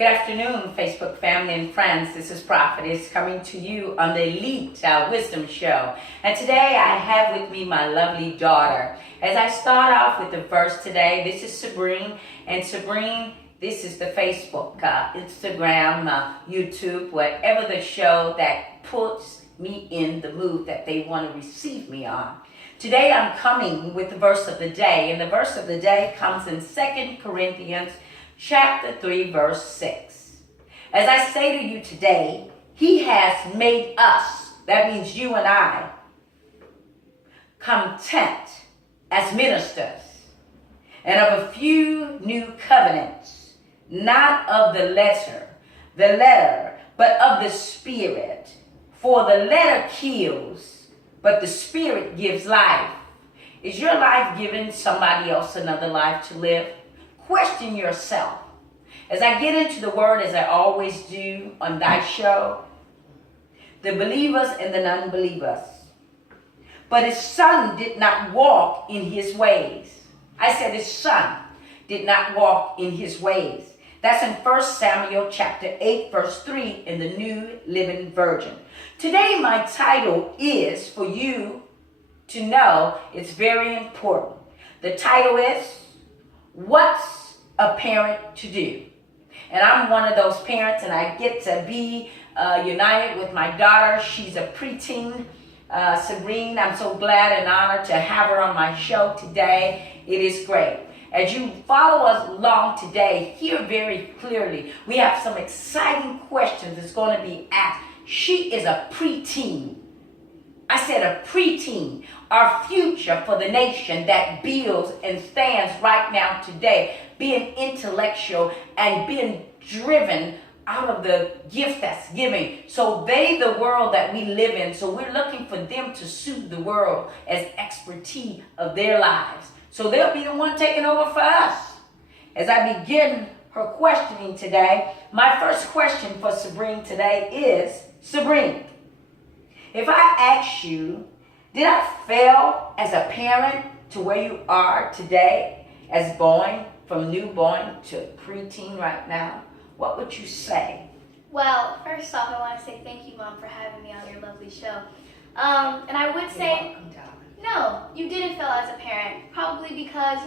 Good afternoon, Facebook family and friends. This is Prophetess coming to you on the Elite Wisdom Show. And today I have with me my lovely daughter. As I start off with the verse today, this is Sabreen. And Sabreen, this is the Facebook, Instagram, YouTube, whatever the show that puts me in the mood that they want to receive me on. Today I'm coming with the verse of the day. And the verse of the day comes in 2 Corinthians chapter 3, verse 6. As I say to you today, he has made us, that means you and I, content as ministers, and of a few new covenants, not of the letter, but of the Spirit. For the letter kills, but the Spirit gives life. Is your life giving somebody else another life to live? Question yourself. As I get into the word, as I always do on thy show, the believers and the non-believers. But his son did not walk in his ways. I said his son did not walk in his ways. That's in 1 Samuel chapter 8, verse 3 in the New Living Version. Today, my title is for you to know. It's very important. The title is, What's a Parent to Do? And I'm one of those parents, and I get to be united with my daughter. She's a preteen, Sabreen. I'm so glad and honored to have her on my show today. It is great. As you follow us along today, hear very clearly, we have some exciting questions that's going to be asked. She is a preteen. I said a preteen, our future for the nation that builds and stands right now today, being intellectual and being driven out of the gift that's given. So they the world that we live in. So we're looking for them to suit the world as expertise of their lives. So they'll be the one taking over for us. As I begin her questioning today, my first question for Sabreen today is, Sabreen, if I ask you, did I fail as a parent to where you are today as going from newborn to preteen right now? What would you say? Well, first off, I want to say thank you, Mom, for having me on your lovely show. And I would say, no, you didn't fail as a parent. Probably because,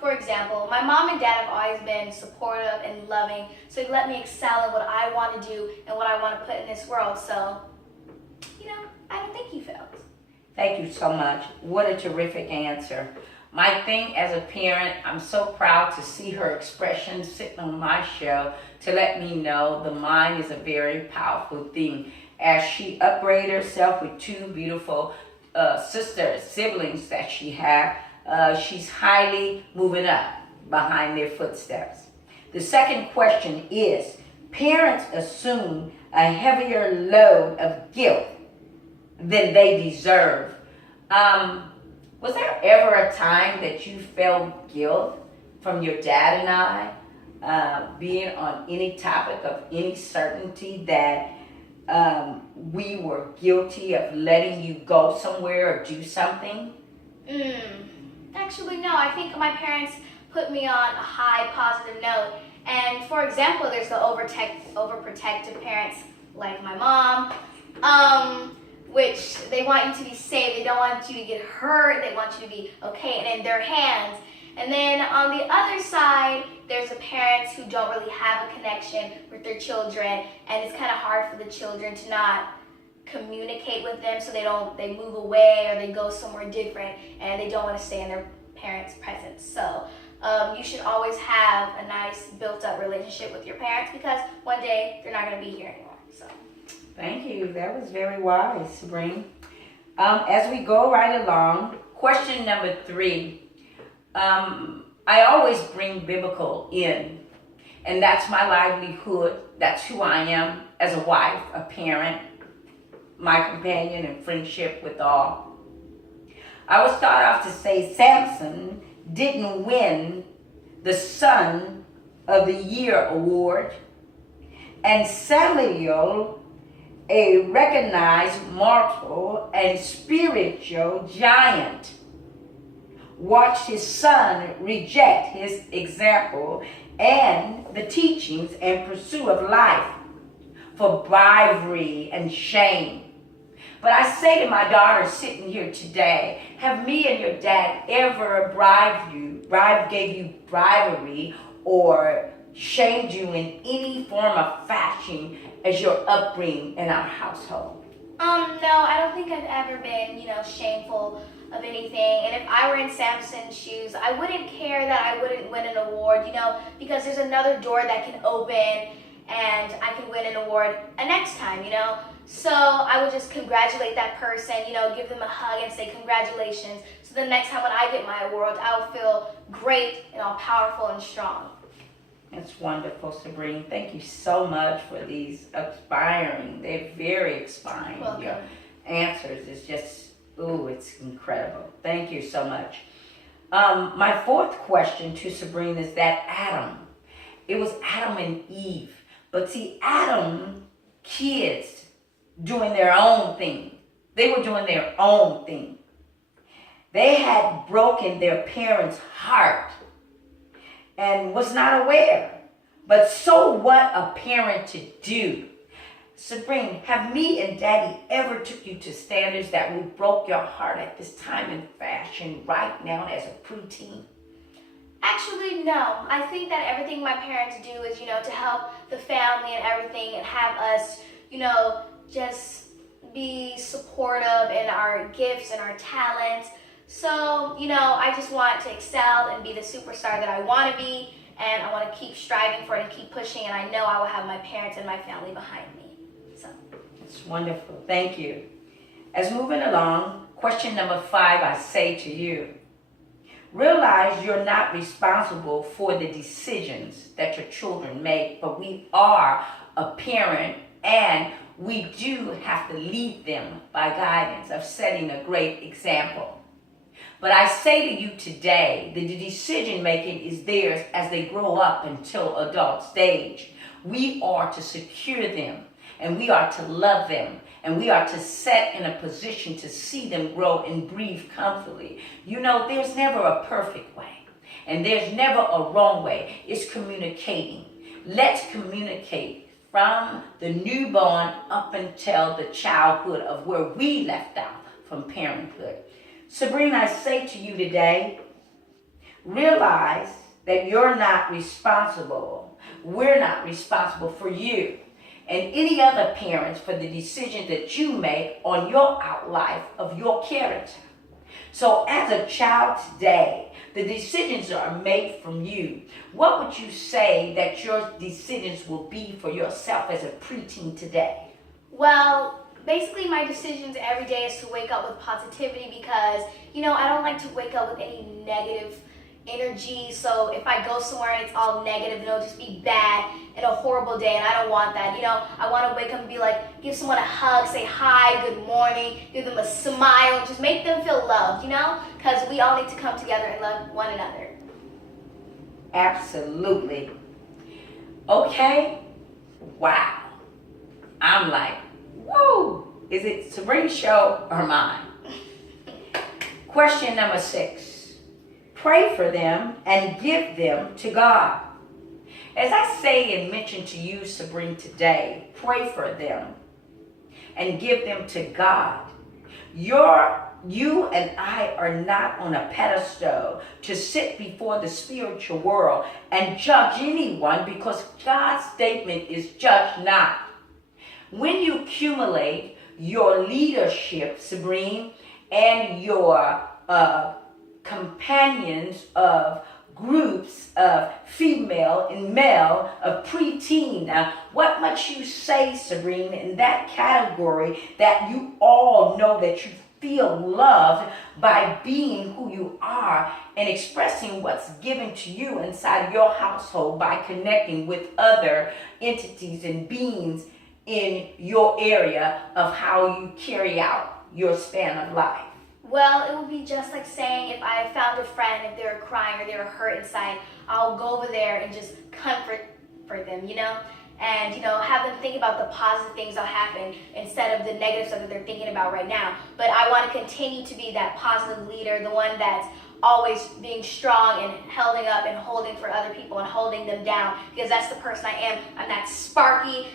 for example, my mom and dad have always been supportive and loving. So they let me excel in what I want to do and what I want to put in this world. So, I don't think you failed. Thank you so much. What a terrific answer. My thing as a parent, I'm so proud to see her expression sitting on my show to let me know the mind is a very powerful thing. As she upbraided herself with two beautiful siblings that she had, she's highly moving up behind their footsteps. The second question is, parents assume a heavier load of guilt than they deserve. Was there ever a time that you felt guilt from your dad and I, being on any topic of any certainty that we were guilty of letting you go somewhere or do something? Actually, no. I think my parents put me on a high positive note. And for example, there's the overprotective parents like my mom, which they want you to be safe. They don't want you to get hurt. They want you to be okay and in their hands. And then on the other side, there's the parents who don't really have a connection with their children, and it's kind of hard for the children to not communicate with them, so they move away or they go somewhere different, and they don't want to stay in their parents' presence. So you should always have a nice built-up relationship with your parents, because one day they're not going to be here anymore. So. Thank you. That was very wise, Sabreen. As we go right along, question number 3. I always bring biblical in, and that's my livelihood. That's who I am as a wife, a parent, my companion, and friendship with all. I will start off to say Samson didn't win the Son of the Year award, and Samuel a recognized mortal and spiritual giant. Watched his son reject his example and the teachings and pursuit of life for bribery and shame. But I say to my daughter sitting here today, have me and your dad ever gave you bribery or shamed you in any form of fashion as your upbringing in our household? No, I don't think I've ever been, shameful of anything. And if I were in Samson's shoes, I wouldn't care that I wouldn't win an award, because there's another door that can open and I can win an award next time, So I would just congratulate that person, give them a hug and say congratulations. So the next time when I get my award, I'll feel great and all powerful and strong. That's wonderful, Sabreen. Thank you so much for these they're very inspiring. Welcome. Your answers is just, it's incredible. Thank you so much. My fourth question to Sabreen is that it was Adam and Eve. But see, kids doing their own thing. They were doing their own thing. They had broken their parents' heart and was not aware. But so what a parent to do? Sabreen, have me and Daddy ever took you to standards that we broke your heart at this time in fashion right now as a preteen? Actually, no. I think that everything my parents do is, to help the family and everything and have us, just be supportive in our gifts and our talents. So, I just want to excel and be the superstar that I want to be, and I want to keep striving for it and keep pushing, and I know I will have my parents and my family behind me. So. That's wonderful. Thank you. As moving along, question number 5, I say to you, realize you're not responsible for the decisions that your children make, but we are a parent and we do have to lead them by guidance of setting a great example. But I say to you today that the decision making is theirs as they grow up until adult stage. We are to secure them and we are to love them and we are to set in a position to see them grow and breathe comfortably. There's never a perfect way and there's never a wrong way. It's communicating. Let's communicate from the newborn up until the childhood of where we left out from parenthood. Sabreen, I say to you today, realize that you're not responsible. We're not responsible for you and any other parents for the decision that you make on your outlife of your character. So as a child today, the decisions are made from you. What would you say that your decisions will be for yourself as a preteen today? Well, basically my decisions every day is to wake up with positivity because, I don't like to wake up with any negative energy. So if I go somewhere and it's all negative, it'll just be bad and a horrible day, and I don't want that. I want to wake up and be like, give someone a hug, say hi, good morning, give them a smile, just make them feel loved, because we all need to come together and love one another. Absolutely. Okay. Wow. I'm like, whoa. Is it Sabreen's show or mine? Question number 6. Pray for them and give them to God. As I say and mention to you, Sabreen, today, pray for them and give them to God. You and I are not on a pedestal to sit before the spiritual world and judge anyone, because God's statement is judge not. When you accumulate your leadership, Sabreen, and your companions of groups of female and male of preteen. Now, what must you say, Sabreen, in that category that you all know that you feel loved by being who you are and expressing what's given to you inside your household by connecting with other entities and beings in your area of how you carry out your span of life? Well, it would be just like saying if I found a friend, if they were crying or they were hurt inside, I'll go over there and just comfort for them, and, have them think about the positive things that'll happen instead of the negative stuff that they're thinking about right now. But I want to continue to be that positive leader, the one that's always being strong and holding up and holding for other people and holding them down, because that's the person I am. I'm that sparkly,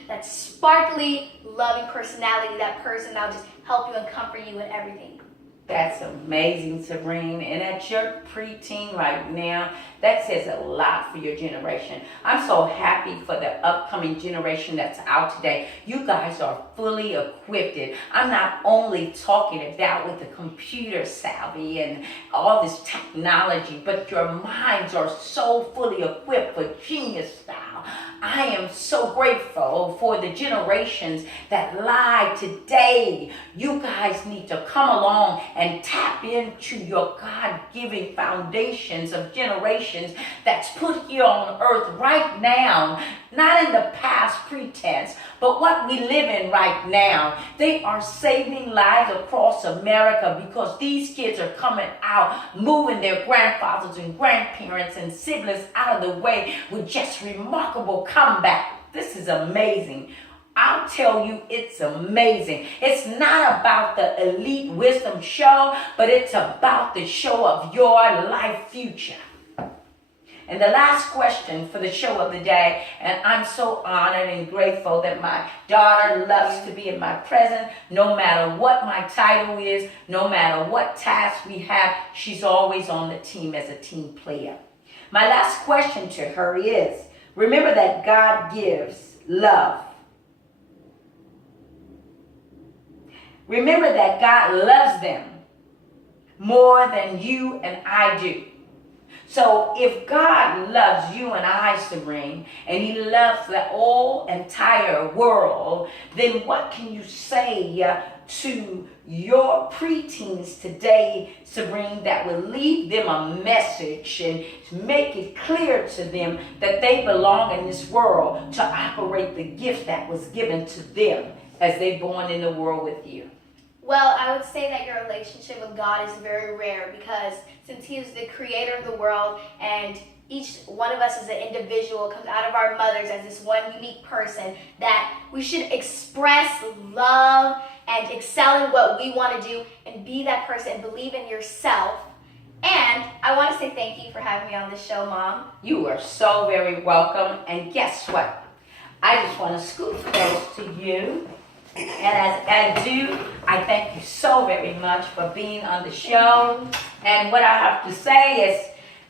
loving personality, that person that'll just help you and comfort you in everything. That's amazing, Sabreen. And at your preteen right now, that says a lot for your generation. I'm so happy for the upcoming generation that's out today. You guys are fully equipped. I'm not only talking about with the computer savvy and all this technology, but your minds are so fully equipped for genius style. I am so grateful for the generations that lie today. You guys need to come along and tap into your God-given foundations of generations that's put here on earth right now, not in the past pretense, but what we live in right now. They are saving lives across America because these kids are coming out, moving their grandfathers and grandparents and siblings out of the way with just remarkable comeback. This is amazing. I'll tell you, it's amazing. It's not about the Elite Wisdom Show, but it's about the show of your life future. And the last question for the show of the day, and I'm so honored and grateful that my daughter loves to be in my presence. No matter what my title is, no matter what task we have, she's always on the team as a team player. My last question to her is, remember that God gives love. Remember that God loves them more than you and I do. So if God loves you and I, Sabreen, and he loves the whole entire world, then what can you say to your preteens today, Sabreen, that will leave them a message and make it clear to them that they belong in this world to operate the gift that was given to them as they born in the world with you? Well, I would say that your relationship with God is very rare, because since he is the creator of the world and each one of us as an individual comes out of our mothers as this one unique person, that we should express love and excel in what we want to do and be that person and believe in yourself. And I want to say thank you for having me on this show, Mom. You are so very welcome. And guess what? I just want to scoop those to you. And as I do, I thank you so very much for being on the show. And what I have to say is,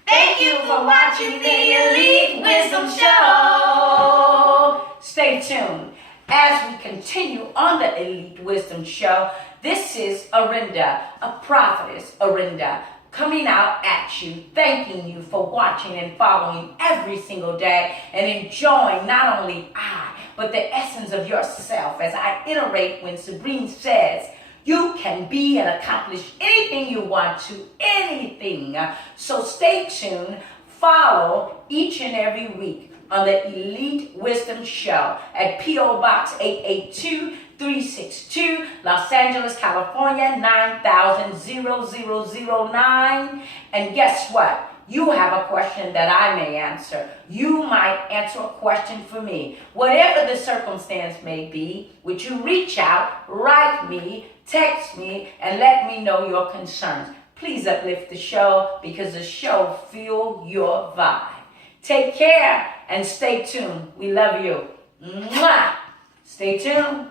thank you for watching the Elite Wisdom Show. Stay tuned as we continue on the Elite Wisdom Show. This is Arenda, a prophetess Arenda, coming out at you, thanking you for watching and following every single day and enjoying not only but the essence of yourself. As I iterate when Sabreen says, you can be and accomplish anything you want to, anything. So stay tuned, follow each and every week on the Elite Wisdom Show at P.O. Box 882-362, Los Angeles, California, 9,00009. And guess what? You have a question that I may answer. You might answer a question for me. Whatever the circumstance may be, would you reach out, write me, text me, and let me know your concerns. Please uplift the show, because the show fuels your vibe. Take care and stay tuned. We love you. Mwah! Stay tuned.